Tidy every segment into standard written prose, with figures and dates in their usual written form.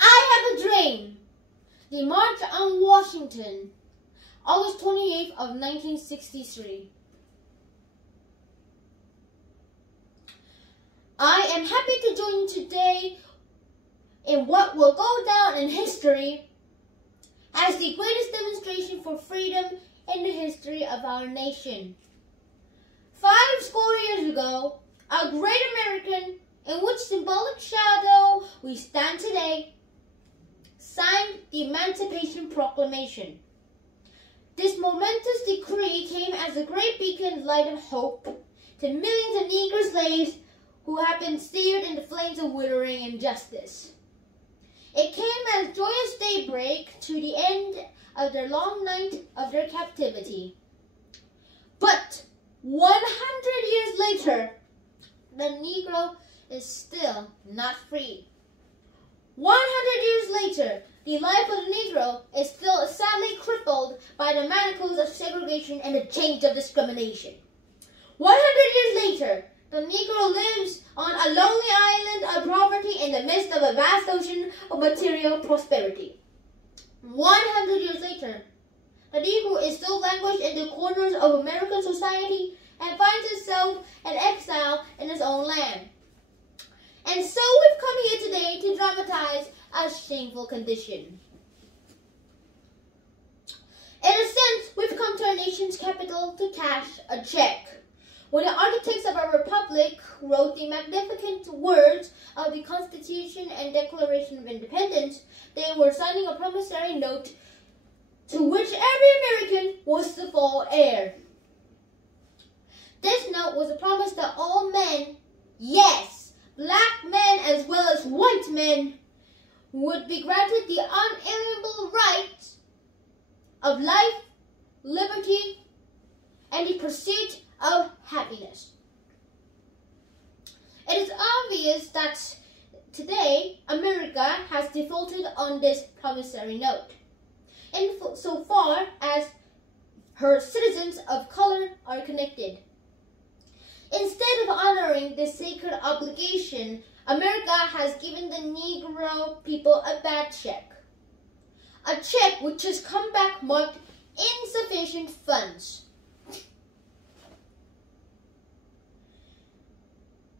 I have a dream. The March on Washington, August 28th of 1963. I am happy to join you today in what will go down in history as the greatest demonstration for freedom in the history of our nation. 5 score years ago, our great American, in which symbolic shadow we stand today, signed the Emancipation Proclamation. This momentous decree came as a great beacon light of hope to millions of Negro slaves who have been seared in the flames of withering injustice. It came as joyous daybreak to the end of their long night of their captivity. But 100 years later, the Negro is still not free. 100 years later, the life of the Negro is still sadly crippled by the manacles of segregation and the chains of discrimination. 100 years later, the Negro lives on a lonely island of poverty in the midst of a vast ocean of material prosperity. 100 years later, the Negro is still languished in the corners of American society and finds itself in exile in his own land. And so we've come here today to dramatize a shameful condition. In a sense, we've come to our nation's capital to cash a check. When the architects of our republic wrote the magnificent words of the Constitution and Declaration of Independence, they were signing a promissory note to which every American was the full heir. This note was a promise that all men, yes, black men as well as white men, would be granted the unalienable right of life, liberty, and the pursuit of happiness. It is obvious that today America has defaulted on this promissory note, insofar as her citizens of color are connected. Instead of honoring this sacred obligation, America has given the Negro people a bad check. A check which has come back marked insufficient funds.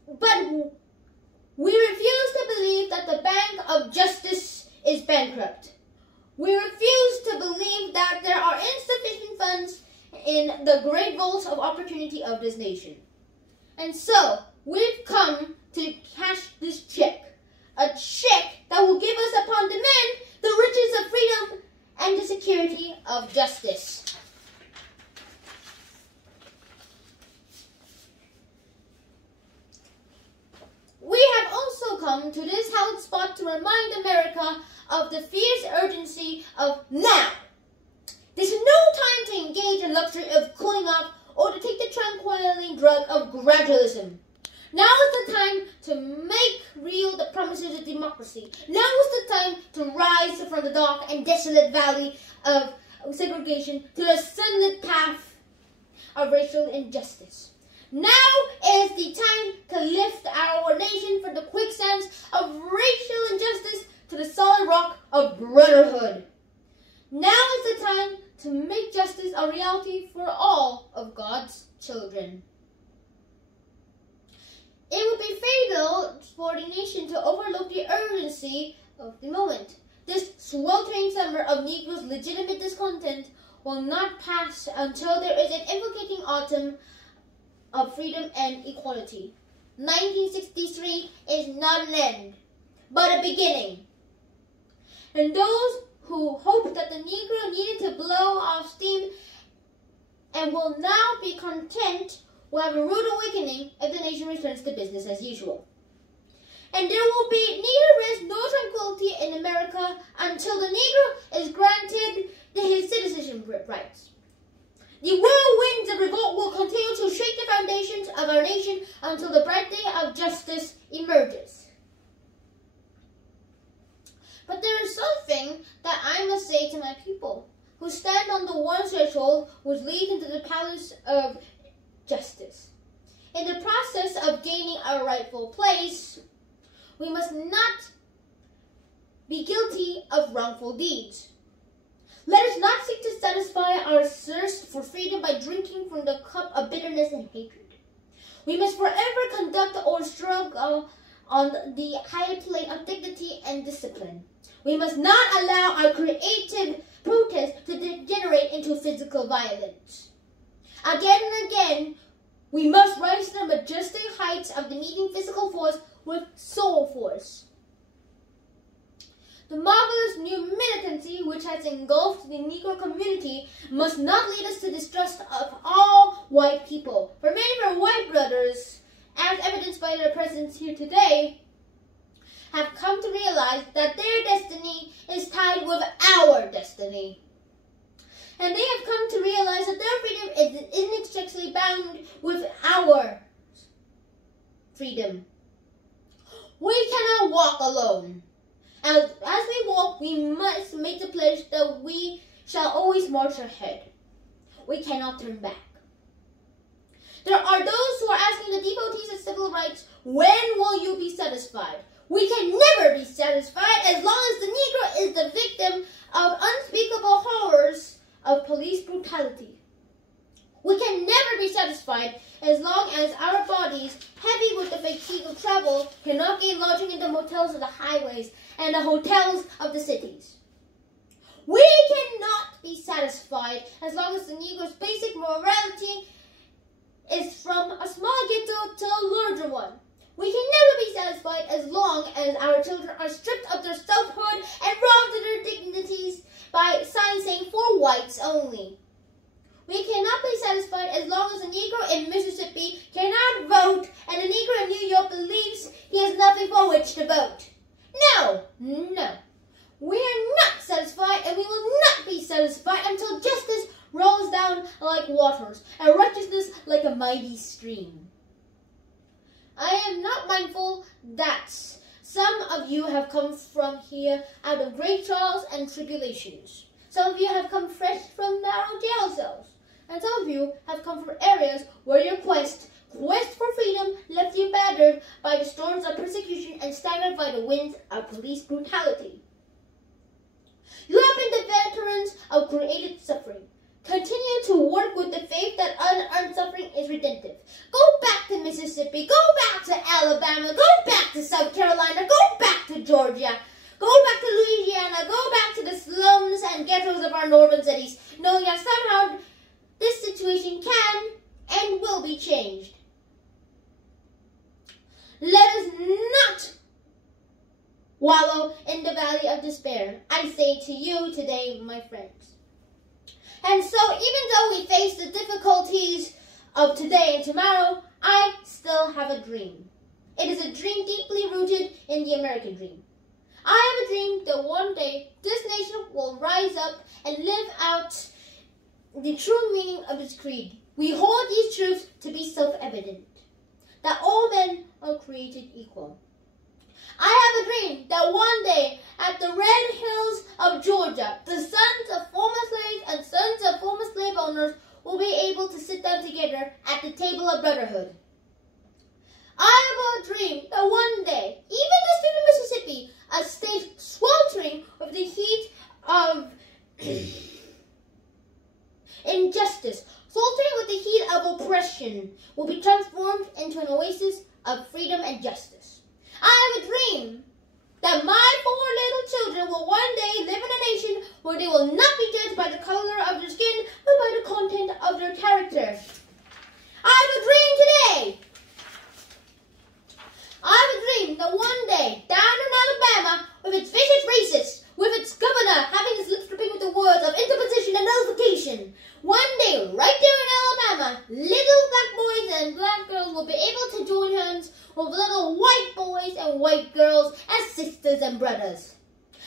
But we refuse to believe that the Bank of Justice is bankrupt. We refuse to believe that there are insufficient funds in the great vault of opportunity of this nation. And so, we've come to cash this check. A check that will give us upon demand the riches of freedom and the security of justice. We have also come to this hallowed spot to remind America of the fierce urgency of now. There's no time to engage in luxury of cooling off or to take the tranquilizing drug of gradualism. Now is the time to make real the promises of democracy. Now is the time to rise from the dark and desolate valley of segregation to the sunlit path of racial injustice. Now is the time to lift our nation from the quicksands of racial injustice to the solid rock of brotherhood. Now is the time to make justice a reality for all of God's children. It would be fatal for the nation to overlook the urgency of the moment. This sweltering summer of Negroes' legitimate discontent will not pass until there is an invocating autumn of freedom and equality. 1963 is not an end, but a beginning. And those who hoped that the Negro needed to blow off steam and will now be content will have a rude awakening if the nation returns to business as usual. And there will be neither rest nor tranquility in America until the Negro is granted his citizenship rights. The whirlwinds of revolt will continue to shake the foundations of our nation until the bright day of justice emerges. But there is something that I must say to my people who stand on the one threshold which leads into the palace of justice. In the process of gaining our rightful place, we must not be guilty of wrongful deeds. Let us not seek to satisfy our thirst for freedom by drinking from the cup of bitterness and hatred. We must forever conduct our struggle on the higher plane of dignity and discipline. We must not allow our creative protest to degenerate into physical violence. Again and again, we must rise to the majestic heights of the meeting physical force with soul force. The marvelous new militancy which has engulfed the Negro community must not lead us to distrust of all white people. For many of our white brothers, as evidenced by their presence here today, have come to realize that their destiny is tied with our destiny. And they have come to realize that their freedom is inextricably bound with our freedom. We cannot walk alone. As we walk, we must make the pledge that we shall always march ahead. We cannot turn back. There are those who are asking the devotees of civil rights, when will you be satisfied? We can never be satisfied as long as the Negro is the victim of unspeakable horrors of police brutality. We can never be satisfied as long as our bodies, heavy with the fatigue of travel, cannot gain lodging in the motels of the highways and the hotels of the cities. We cannot be satisfied as long as the Negro's basic morality is from a small ghetto to a larger one. We can never be satisfied as long as our children are stripped of their selfhood and robbed of their dignities by signs saying "for whites only." We cannot be satisfied as long as a Negro in Mississippi cannot vote and a Negro in New York believes he has nothing for which to vote. No. We are not satisfied, and we will not be satisfied until justice rolls down like waters and righteousness like a mighty stream. I am not mindful that some of you have come from here out of great trials and tribulations. Some of you have come fresh from narrow jail cells. And some of you have come from areas where your quest for freedom left you battered by the storms of persecution and staggered by the winds of police brutality. You have been the veterans of created suffering. Continue to work with the faith that unearned suffering is redemptive. Go back to Mississippi. Go back to Alabama. Go back to South Carolina. Go back to Georgia. Go back to Louisiana. Go back to the slums and ghettos of our northern cities, knowing that somehow this situation can and will be changed. Let us not wallow in the valley of despair, I say to you today, my friends. And so, even though we face the difficulties of today and tomorrow, I still have a dream. It is a dream deeply rooted in the American dream. I have a dream that one day this nation will rise up and live out the true meaning of its creed. We hold these truths to be self-evident, that all men are created equal. I have a dream that one day, at the red hills of Georgia, the sons of former slaves and sons of former slave owners will be able to sit down together at the table of brotherhood. I have a dream that one day, even the state of Mississippi, a state sweltering with the heat of injustice, sweltering with the heat of oppression, will be transformed into an oasis of freedom and justice. I have a dream that my 4 little children will one day live in a nation where they will not be judged by the color of their skin, but by the content of their character. I have a dream today. I have a dream that one day, down in Alabama, with its vicious racists, with its governor having his lips dripping with the words of interposition and nullification, one day, right there in Alabama, little black boys and black girls will be able to join hands with little white boys and white girls as sisters and brothers.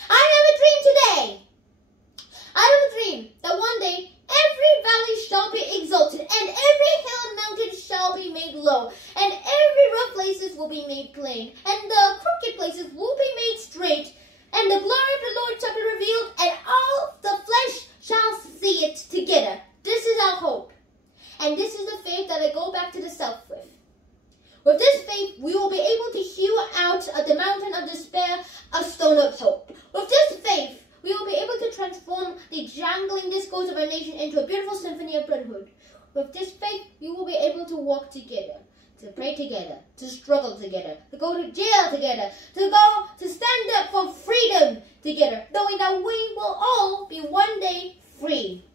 I have a dream today. I have a dream that one day every valley shall be exalted, and every hill and mountain shall be made low, and every rough places will be made plain, and the crooked places will be made straight, and the glory of the Lord shall be revealed, and all the flesh shall see it together. This is our hope. And this is the faith that I go back to the South with. With this faith, we will be able to hew out of the mountain of despair a stone of hope. With pray together, to struggle together, to go to jail together, to stand up for freedom together, knowing that we will all be one day free.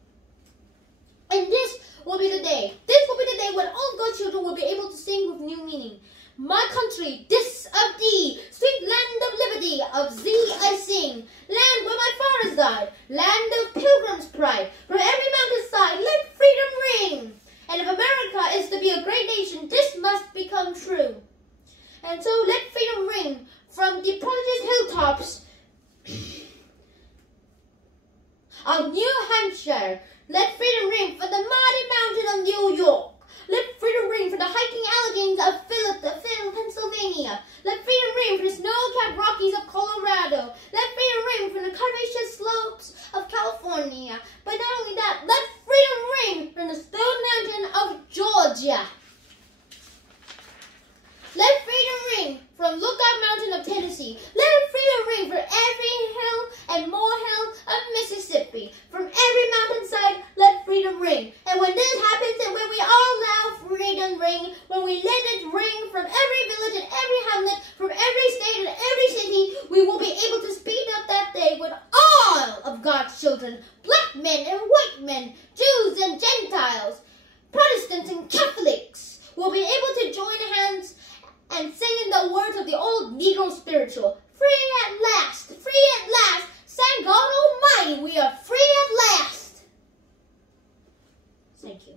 And this will be the day. This will be the day when all God's children will be able to sing with new meaning. My country, this of thee, sweet land of liberty, of thee I sing. Land where my fathers died, land of pilgrims' pride. From every mountainside, let freedom ring. And if America is to be a great nation, this must become true. And so let freedom ring from the prodigious hilltops of New Hampshire. Let freedom ring from the mighty mountain of New York. Let freedom ring from the hiking Alleghenies of Pennsylvania. Let freedom ring from the snow-capped Rockies of Colorado. Let freedom ring from the curvaceous slopes of California. But not only that, let freedom ring from the Stone Mountain of Georgia. Let freedom ring from Lookout Mountain of Tennessee. Let freedom ring from every hill and molehill of Mississippi. From every mountainside, let freedom ring. And when this happens, and when we all allow freedom ring, when we let it ring from every village and every hamlet, from every state and every city, we will be able to speed up that day when all of God's children, black men and white men, Jews and Gentiles, Protestants and Catholics, will be able to join hands and sing in the words of the old Negro spiritual. Free at last, thank God Almighty, we are free at last. Thank you.